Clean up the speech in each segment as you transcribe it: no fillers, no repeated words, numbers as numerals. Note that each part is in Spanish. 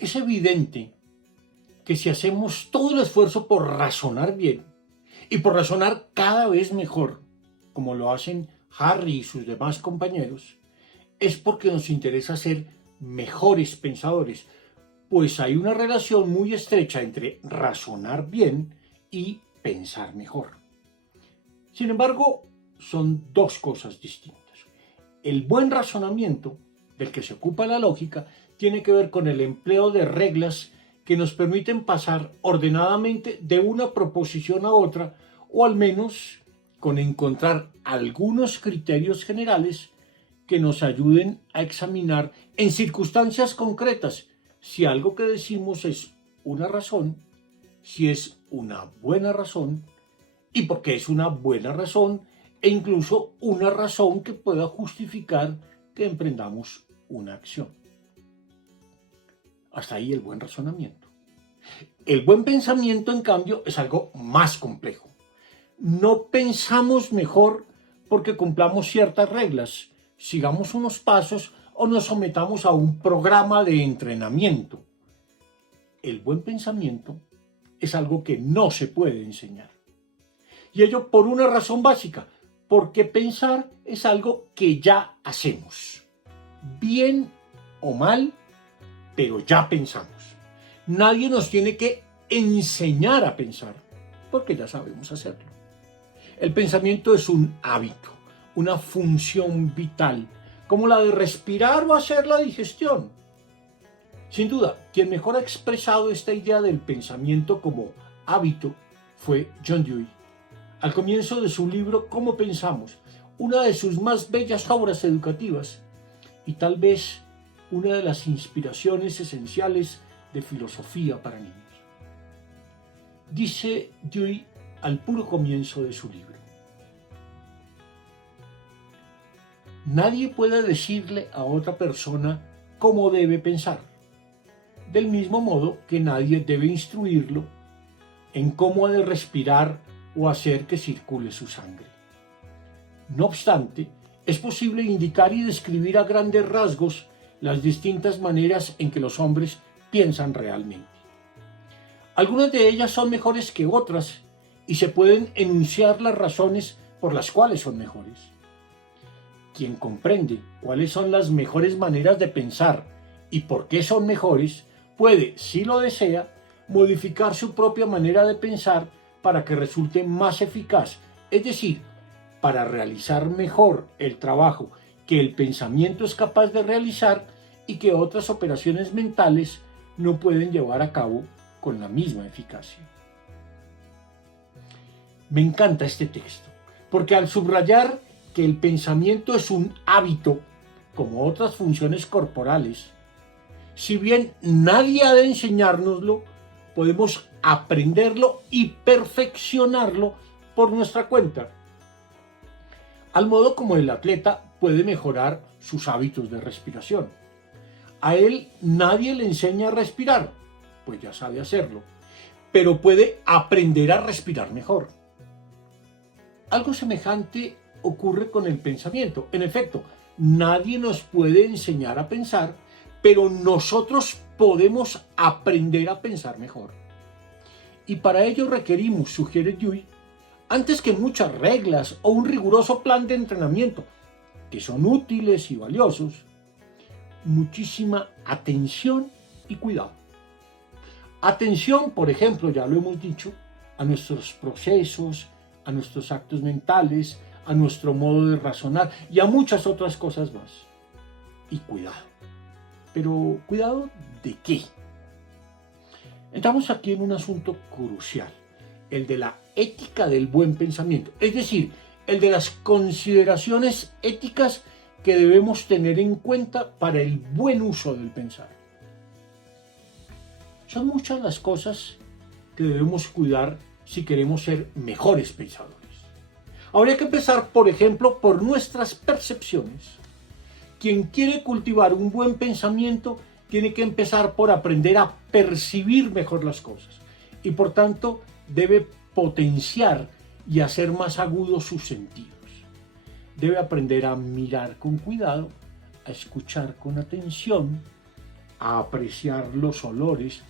Es evidente que si hacemos todo el esfuerzo por razonar bien y por razonar cada vez mejor, como lo hacen Harry y sus demás compañeros, es porque nos interesa ser mejores pensadores, pues hay una relación muy estrecha entre razonar bien y pensar mejor. Sin embargo, son dos cosas distintas. El buen razonamiento, del que se ocupa la lógica, tiene que ver con el empleo de reglas que nos permiten pasar ordenadamente de una proposición a otra, o al menos con encontrar algunos criterios generales que nos ayuden a examinar en circunstancias concretas si algo que decimos es una razón, si es una buena razón y por qué es una buena razón e incluso una razón que pueda justificar que emprendamos una acción. Hasta ahí el buen razonamiento. El buen pensamiento, en cambio, es algo más complejo. No pensamos mejor porque cumplamos ciertas reglas, sigamos unos pasos o nos sometamos a un programa de entrenamiento. El buen pensamiento es algo que no se puede enseñar. Y ello por una razón básica, porque pensar es algo que ya hacemos. Bien o mal, pero ya pensamos. Nadie nos tiene que enseñar a pensar, porque ya sabemos hacerlo. El pensamiento es un hábito, una función vital, como la de respirar o hacer la digestión. Sin duda, quien mejor ha expresado esta idea del pensamiento como hábito fue John Dewey, al comienzo de su libro Cómo pensamos, una de sus más bellas obras educativas y tal vez una de las inspiraciones esenciales de filosofía para niños. Dice Dewey al puro comienzo de su libro: nadie puede decirle a otra persona cómo debe pensar, del mismo modo que nadie debe instruirlo en cómo ha de respirar o hacer que circule su sangre. No obstante, es posible indicar y describir a grandes rasgos las distintas maneras en que los hombres piensan realmente. Algunas de ellas son mejores que otras y se pueden enunciar las razones por las cuales son mejores. Quien comprende cuáles son las mejores maneras de pensar y por qué son mejores, puede, si lo desea, modificar su propia manera de pensar para que resulte más eficaz, es decir, para realizar mejor el trabajo que el pensamiento es capaz de realizar y que otras operaciones mentales no pueden llevar a cabo con la misma eficacia. Me encanta este texto, porque al subrayar que el pensamiento es un hábito, como otras funciones corporales, si bien nadie ha de enseñárnoslo, podemos aprenderlo y perfeccionarlo por nuestra cuenta, al modo como el atleta puede mejorar sus hábitos de respiración. A él nadie le enseña a respirar, pues ya sabe hacerlo, pero puede aprender a respirar mejor. Algo semejante ocurre con el pensamiento. En efecto, nadie nos puede enseñar a pensar, pero nosotros podemos aprender a pensar mejor. Y para ello requerimos, sugiere Dewey, antes que muchas reglas o un riguroso plan de entrenamiento, que son útiles y valiosos, muchísima atención y cuidado. Atención, por ejemplo, ya lo hemos dicho, a nuestros procesos, a nuestros actos mentales, a nuestro modo de razonar y a muchas otras cosas más. Y cuidado. Pero ¿cuidado de qué? Entramos aquí en un asunto crucial, el de la ética del buen pensamiento, es decir, el de las consideraciones éticas que debemos tener en cuenta para el buen uso del pensar. Son muchas las cosas que debemos cuidar si queremos ser mejores pensadores. Habría que empezar, por ejemplo, por nuestras percepciones. Quien quiere cultivar un buen pensamiento tiene que empezar por aprender a percibir mejor las cosas y por tanto debe potenciar y hacer más agudos sus sentidos. Debe aprender a mirar con cuidado, a escuchar con atención, a apreciar los olores,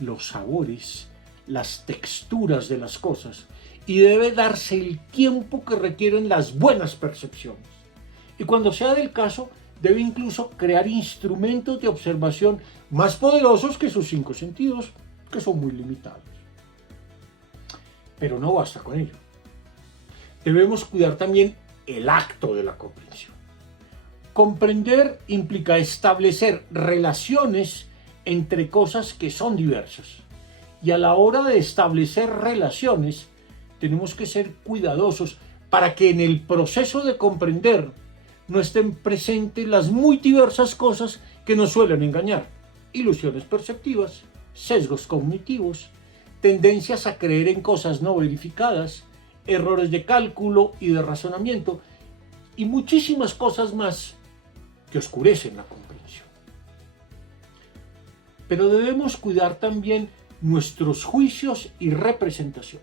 los sabores, las texturas de las cosas y debe darse el tiempo que requieren las buenas percepciones. Y cuando sea del caso, debe incluso crear instrumentos de observación más poderosos que sus 5 sentidos, que son muy limitados. Pero no basta con ello. Debemos cuidar también el acto de la comprensión. Comprender implica establecer relaciones entre cosas que son diversas. Y a la hora de establecer relaciones, tenemos que ser cuidadosos para que en el proceso de comprender no estén presentes las muy diversas cosas que nos suelen engañar. Ilusiones perceptivas, sesgos cognitivos, tendencias a creer en cosas no verificadas, errores de cálculo y de razonamiento y muchísimas cosas más que oscurecen la comprensión. Pero debemos cuidar también nuestros juicios y representación,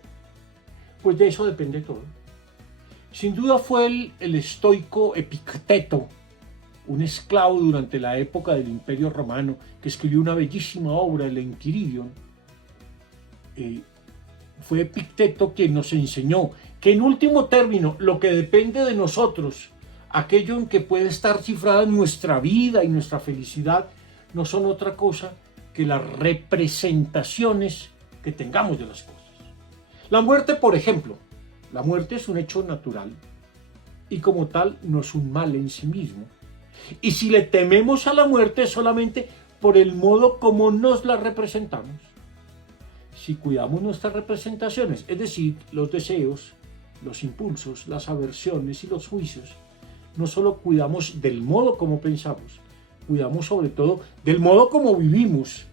pues de eso depende todo. Sin duda fue el estoico Epicteto, un esclavo durante la época del Imperio Romano, que escribió una bellísima obra, el Enquiridion. Fue Epicteto quien nos enseñó que en último término lo que depende de nosotros, aquello en que puede estar cifrada nuestra vida y nuestra felicidad, no son otra cosa que las representaciones que tengamos de las cosas. La muerte, por ejemplo, la muerte es un hecho natural y como tal no es un mal en sí mismo. Y si le tememos a la muerte es solamente por el modo como nos la representamos. Si cuidamos nuestras representaciones, es decir, los deseos, los impulsos, las aversiones y los juicios, no solo cuidamos del modo como pensamos, cuidamos sobre todo del modo como vivimos,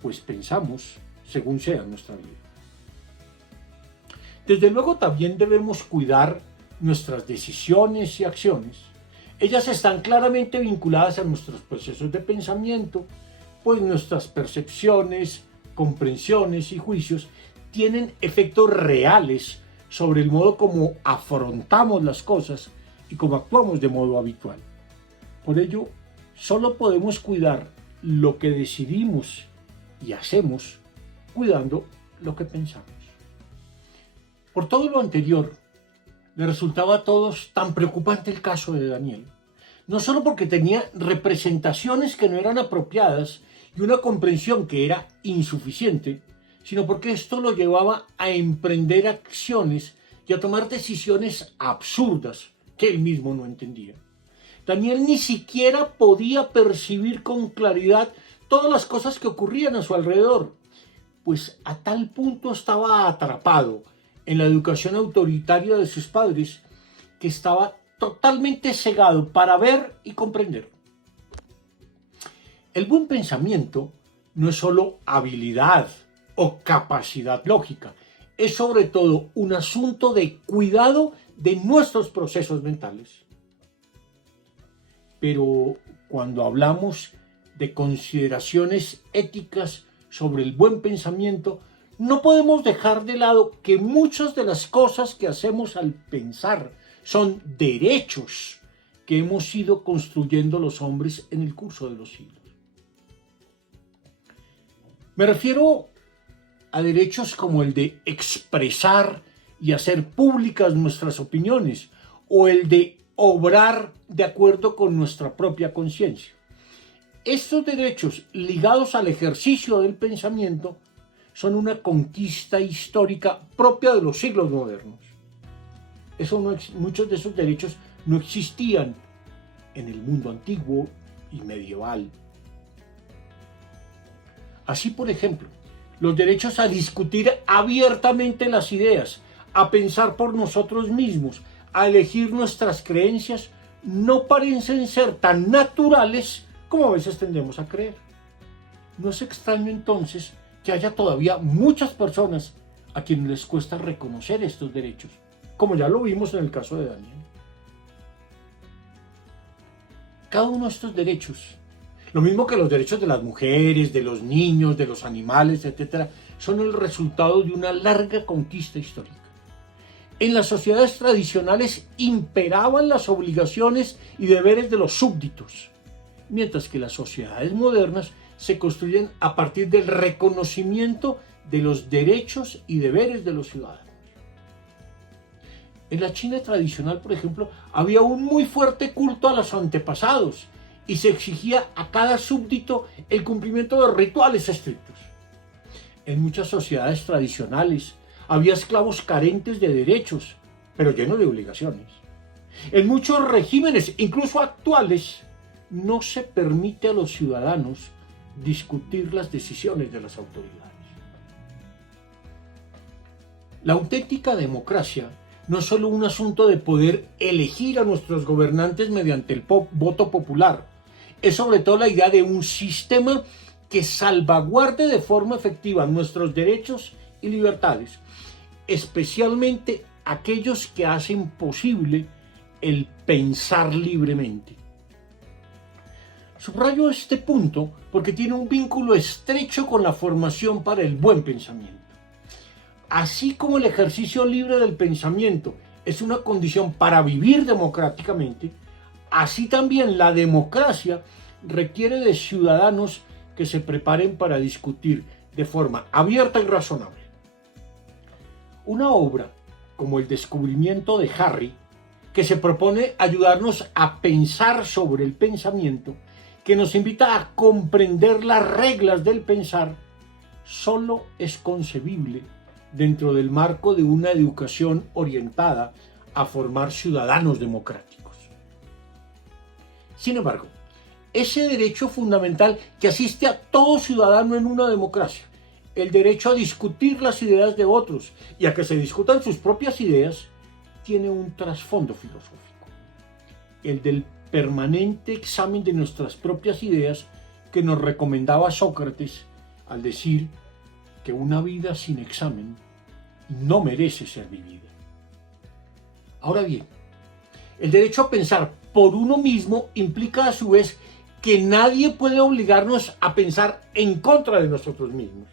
pues pensamos según sea nuestra vida. Desde luego también debemos cuidar nuestras decisiones y acciones. Ellas están claramente vinculadas a nuestros procesos de pensamiento, pues nuestras percepciones, comprensiones y juicios tienen efectos reales sobre el modo como afrontamos las cosas y como actuamos de modo habitual. Por ello, solo podemos cuidar lo que decidimos y hacemos cuidando lo que pensamos. Por todo lo anterior, le resultaba a todos tan preocupante el caso de Daniel, no solo porque tenía representaciones que no eran apropiadas y una comprensión que era insuficiente, sino porque esto lo llevaba a emprender acciones y a tomar decisiones absurdas que él mismo no entendía. Daniel ni siquiera podía percibir con claridad todas las cosas que ocurrían a su alrededor, pues a tal punto estaba atrapado en la educación autoritaria de sus padres que estaba totalmente cegado para ver y comprender. El buen pensamiento no es solo habilidad o capacidad lógica, es sobre todo un asunto de cuidado de nuestros procesos mentales. Pero cuando hablamos de consideraciones éticas sobre el buen pensamiento, no podemos dejar de lado que muchas de las cosas que hacemos al pensar son derechos que hemos ido construyendo los hombres en el curso de los siglos. Me refiero a derechos como el de expresar y hacer públicas nuestras opiniones o el de obrar de acuerdo con nuestra propia conciencia. Estos derechos ligados al ejercicio del pensamiento son una conquista histórica propia de los siglos modernos. Muchos de esos derechos no existían en el mundo antiguo y medieval. Así, por ejemplo, los derechos a discutir abiertamente las ideas, a pensar por nosotros mismos, a elegir nuestras creencias, no parecen ser tan naturales como a veces tendemos a creer. No es extraño entonces que haya todavía muchas personas a quienes les cuesta reconocer estos derechos, como ya lo vimos en el caso de Daniel. Cada uno de estos derechos, lo mismo que los derechos de las mujeres, de los niños, de los animales, etc., son el resultado de una larga conquista histórica. En las sociedades tradicionales imperaban las obligaciones y deberes de los súbditos. mientras que las sociedades modernas se construyen a partir del reconocimiento de los derechos y deberes de los ciudadanos. En la China tradicional, por ejemplo, había un muy fuerte culto a los antepasados y se exigía a cada súbdito el cumplimiento de rituales estrictos. En muchas sociedades tradicionales había esclavos carentes de derechos, pero llenos de obligaciones. En muchos regímenes, incluso actuales, no se permite a los ciudadanos discutir las decisiones de las autoridades. La auténtica democracia no es solo un asunto de poder elegir a nuestros gobernantes mediante el voto popular, es sobre todo la idea de un sistema que salvaguarde de forma efectiva nuestros derechos y libertades, especialmente aquellos que hacen posible el pensar libremente. Subrayo este punto porque tiene un vínculo estrecho con la formación para el buen pensamiento. Así como el ejercicio libre del pensamiento es una condición para vivir democráticamente, así también la democracia requiere de ciudadanos que se preparen para discutir de forma abierta y razonable. Una obra como El descubrimiento de Harry, que se propone ayudarnos a pensar sobre el pensamiento, que nos invita a comprender las reglas del pensar, solo es concebible dentro del marco de una educación orientada a formar ciudadanos democráticos. Sin embargo, ese derecho fundamental que asiste a todo ciudadano en una democracia, el derecho a discutir las ideas de otros y a que se discutan sus propias ideas, tiene un trasfondo filosófico, el del permanente examen de nuestras propias ideas que nos recomendaba Sócrates al decir que una vida sin examen no merece ser vivida. Ahora bien, el derecho a pensar por uno mismo implica a su vez que nadie puede obligarnos a pensar en contra de nosotros mismos.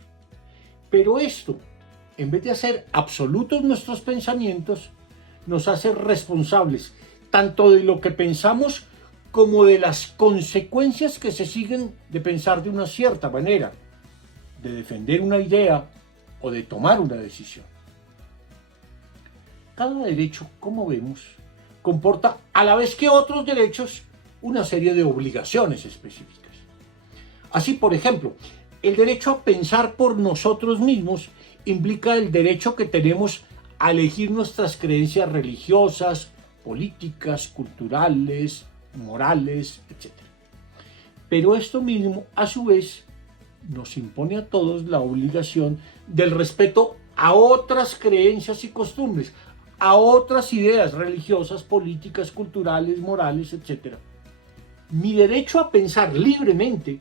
Pero esto, en vez de hacer absolutos nuestros pensamientos, nos hace responsables tanto de lo que pensamos como de las consecuencias que se siguen de pensar de una cierta manera, de defender una idea o de tomar una decisión. Cada derecho, como vemos, comporta a la vez que otros derechos una serie de obligaciones específicas. Así, por ejemplo, el derecho a pensar por nosotros mismos implica el derecho que tenemos a elegir nuestras creencias religiosas, políticas, culturales, morales, etc. Pero esto mismo, a su vez, nos impone a todos la obligación del respeto a otras creencias y costumbres, a otras ideas religiosas, políticas, culturales, morales, etc. Mi derecho a pensar libremente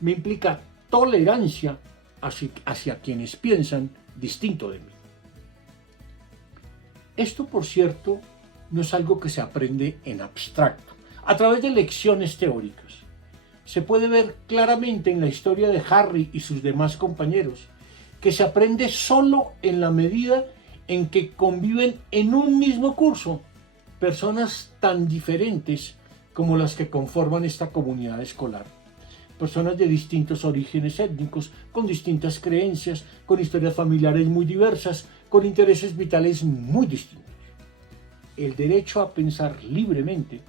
me implica tolerancia hacia quienes piensan distinto de mí. Esto, por cierto, no es algo que se aprende en abstracto, a través de lecciones teóricas. Se puede ver claramente en la historia de Harry y sus demás compañeros, que se aprende solo en la medida en que conviven en un mismo curso personas tan diferentes como las que conforman esta comunidad escolar. Personas de distintos orígenes étnicos, con distintas creencias, con historias familiares muy diversas, con intereses vitales muy distintos. El derecho a pensar libremente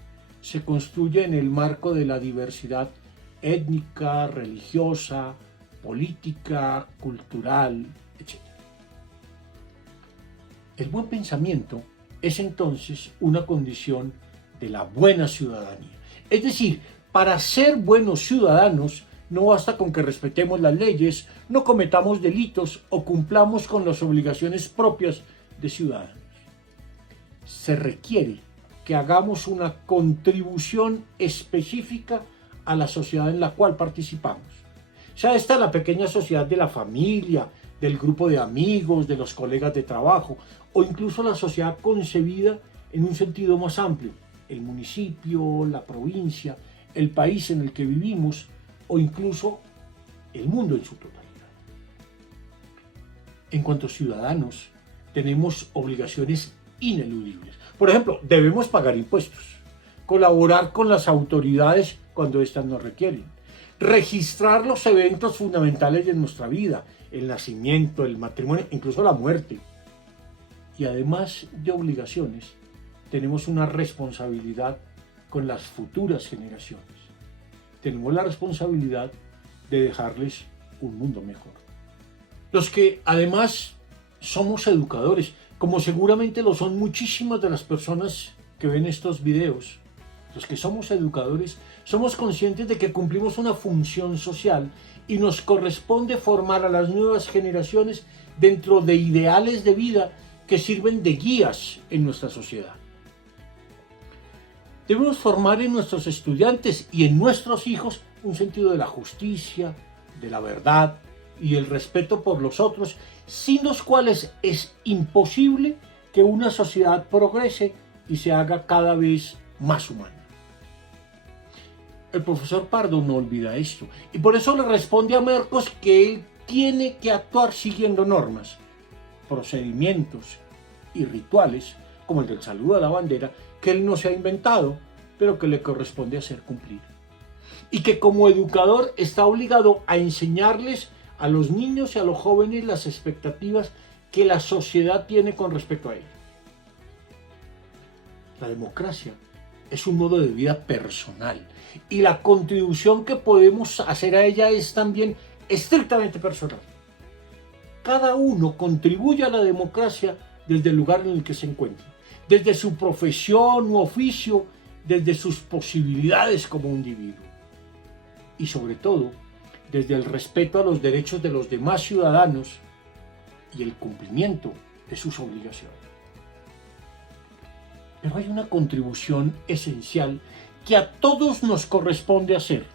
se construye en el marco de la diversidad étnica, religiosa, política, cultural, etc. El buen pensamiento es entonces una condición de la buena ciudadanía. Es decir, para ser buenos ciudadanos no basta con que respetemos las leyes, no cometamos delitos o cumplamos con las obligaciones propias de ciudadanos. Se requiere que hagamos una contribución específica a la sociedad en la cual participamos. Sea esta la pequeña sociedad de la familia, del grupo de amigos, de los colegas de trabajo, o incluso la sociedad concebida en un sentido más amplio, el municipio, la provincia, el país en el que vivimos, o incluso el mundo en su totalidad. En cuanto a ciudadanos, tenemos obligaciones ineludibles. Por ejemplo, debemos pagar impuestos, colaborar con las autoridades cuando éstas nos requieren. Registrar los eventos fundamentales de nuestra vida, el nacimiento, el matrimonio, incluso la muerte. Y además de obligaciones, tenemos una responsabilidad con las futuras generaciones. Tenemos la responsabilidad de dejarles un mundo mejor. Los que además somos educadores, como seguramente lo son muchísimas de las personas que ven estos videos, los que somos educadores, somos conscientes de que cumplimos una función social y nos corresponde formar a las nuevas generaciones dentro de ideales de vida que sirven de guías en nuestra sociedad. Debemos formar en nuestros estudiantes y en nuestros hijos un sentido de la justicia, de la verdad y el respeto por los otros, sin los cuales es imposible que una sociedad progrese y se haga cada vez más humana. El profesor Pardo no olvida esto y por eso le responde a Marcos que él tiene que actuar siguiendo normas, procedimientos y rituales, como el del saludo a la bandera, que él no se ha inventado, pero que le corresponde hacer cumplir. Y que como educador está obligado a enseñarles a los niños y a los jóvenes las expectativas que la sociedad tiene con respecto a ellos. La democracia es un modo de vida personal y la contribución que podemos hacer a ella es también estrictamente personal. Cada uno contribuye a la democracia desde el lugar en el que se encuentra, desde su profesión u oficio, desde sus posibilidades como individuo y sobre todo desde el respeto a los derechos de los demás ciudadanos y el cumplimiento de sus obligaciones. Pero hay una contribución esencial que a todos nos corresponde hacer,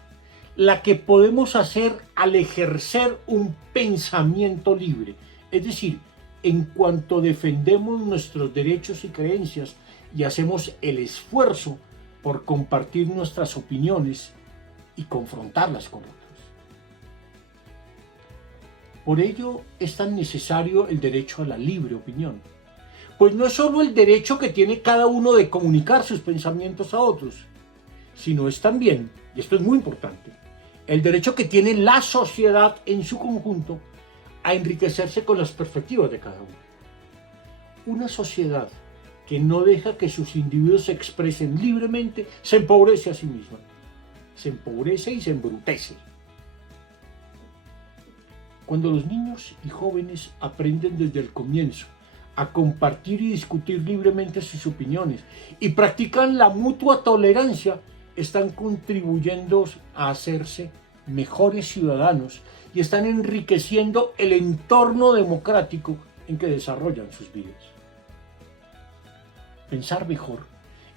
la que podemos hacer al ejercer un pensamiento libre, es decir, en cuanto defendemos nuestros derechos y creencias y hacemos el esfuerzo por compartir nuestras opiniones y confrontarlas con otros. Por ello es tan necesario el derecho a la libre opinión, pues no es solo el derecho que tiene cada uno de comunicar sus pensamientos a otros, sino es también, y esto es muy importante, el derecho que tiene la sociedad en su conjunto a enriquecerse con las perspectivas de cada uno. Una sociedad que no deja que sus individuos se expresen libremente se empobrece a sí misma, se empobrece y se embrutece. Cuando los niños y jóvenes aprenden desde el comienzo a compartir y discutir libremente sus opiniones y practican la mutua tolerancia, están contribuyendo a hacerse mejores ciudadanos y están enriqueciendo el entorno democrático en que desarrollan sus vidas. Pensar mejor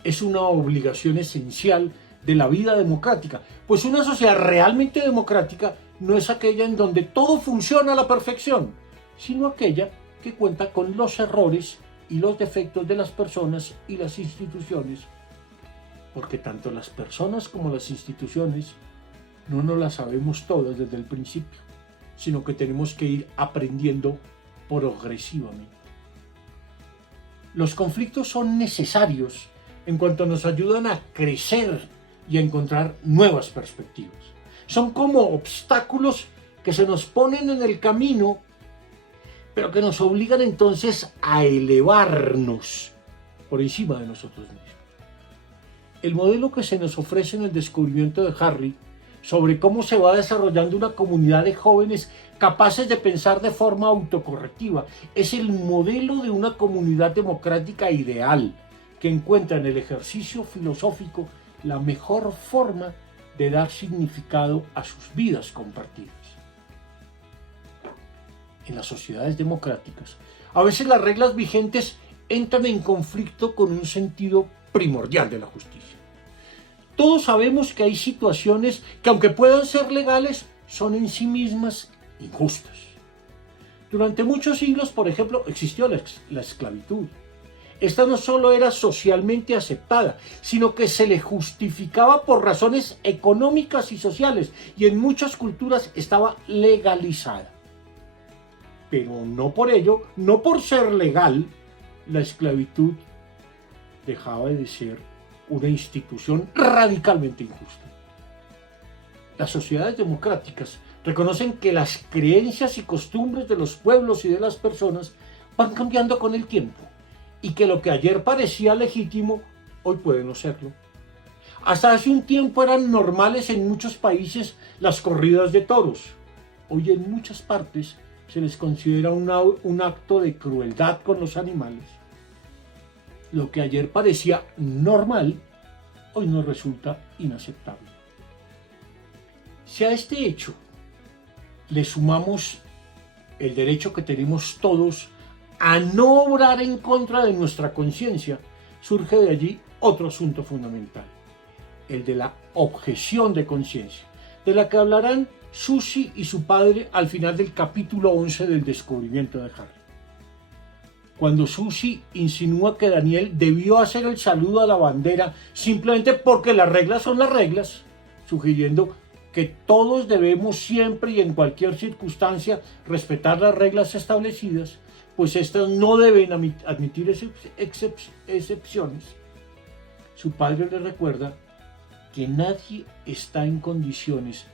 es una obligación esencial de la vida democrática, pues una sociedad realmente democrática no es aquella en donde todo funciona a la perfección, sino aquella que cuenta con los errores y los defectos de las personas y las instituciones, porque tanto las personas como las instituciones no nos las sabemos todas desde el principio, sino que tenemos que ir aprendiendo progresivamente. Los conflictos son necesarios en cuanto nos ayudan a crecer y a encontrar nuevas perspectivas. Son como obstáculos que se nos ponen en el camino, pero que nos obligan entonces a elevarnos por encima de nosotros mismos. El modelo que se nos ofrece en el descubrimiento de Harry sobre cómo se va desarrollando una comunidad de jóvenes capaces de pensar de forma autocorrectiva es el modelo de una comunidad democrática ideal que encuentra en el ejercicio filosófico la mejor forma de dar significado a sus vidas compartidas. En las sociedades democráticas, a veces las reglas vigentes entran en conflicto con un sentido primordial de la justicia. Todos sabemos que hay situaciones que, aunque puedan ser legales, son en sí mismas injustas. Durante muchos siglos, por ejemplo, existió la esclavitud. Esta no solo era socialmente aceptada, sino que se le justificaba por razones económicas y sociales, y en muchas culturas estaba legalizada. Pero no por ello, no por ser legal, la esclavitud dejaba de ser una institución radicalmente injusta. Las sociedades democráticas reconocen que las creencias y costumbres de los pueblos y de las personas van cambiando con el tiempo y que lo que ayer parecía legítimo, hoy puede no serlo. Hasta hace un tiempo eran normales en muchos países las corridas de toros. Hoy en muchas partes se les considera un acto de crueldad con los animales. Lo que ayer parecía normal, hoy nos resulta inaceptable. Si a este hecho le sumamos el derecho que tenemos todos a no obrar en contra de nuestra conciencia, surge de allí otro asunto fundamental, el de la objeción de conciencia, de la que hablarán Susie y su padre al final del capítulo 11 del descubrimiento de Harry. Cuando Susie insinúa que Daniel debió hacer el saludo a la bandera simplemente porque las reglas son las reglas, sugiriendo que todos debemos siempre y en cualquier circunstancia respetar las reglas establecidas, pues estas no deben admitir excepciones. Su padre le recuerda que nadie está en condiciones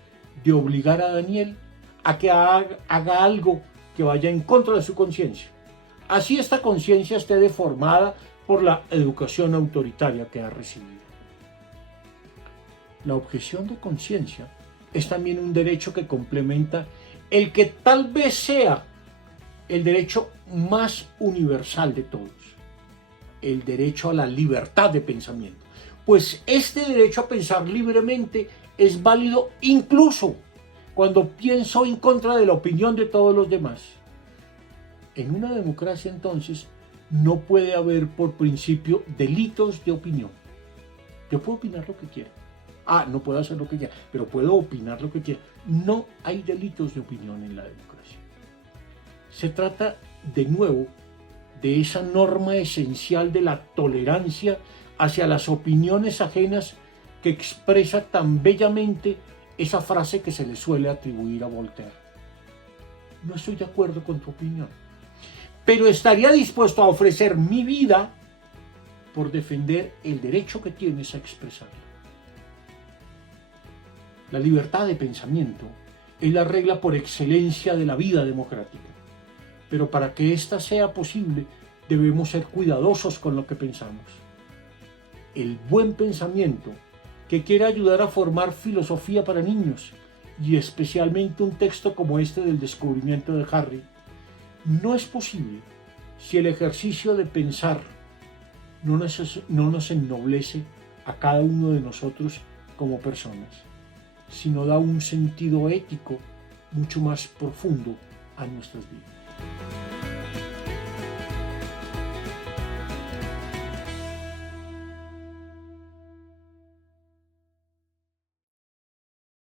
de obligar a Daniel a que haga algo que vaya en contra de su conciencia. Así esta conciencia esté deformada por la educación autoritaria que ha recibido. La objeción de conciencia es también un derecho que complementa el que tal vez sea el derecho más universal de todos, el derecho a la libertad de pensamiento. Pues este derecho a pensar libremente es válido incluso cuando pienso en contra de la opinión de todos los demás. En una democracia, entonces, no puede haber por principio delitos de opinión. Yo puedo opinar lo que quiera. No puedo hacer lo que quiera, pero puedo opinar lo que quiera. No hay delitos de opinión en la democracia. Se trata, de nuevo, de esa norma esencial de la tolerancia hacia las opiniones ajenas que expresa tan bellamente esa frase que se le suele atribuir a Voltaire. No estoy de acuerdo con tu opinión, pero estaría dispuesto a ofrecer mi vida por defender el derecho que tienes a expresarla. La libertad de pensamiento es la regla por excelencia de la vida democrática, pero para que ésta sea posible debemos ser cuidadosos con lo que pensamos. El buen pensamiento, que quiere ayudar a formar filosofía para niños, y especialmente un texto como este del descubrimiento de Harry, no es posible si el ejercicio de pensar no nos ennoblece a cada uno de nosotros como personas, sino da un sentido ético mucho más profundo a nuestras vidas.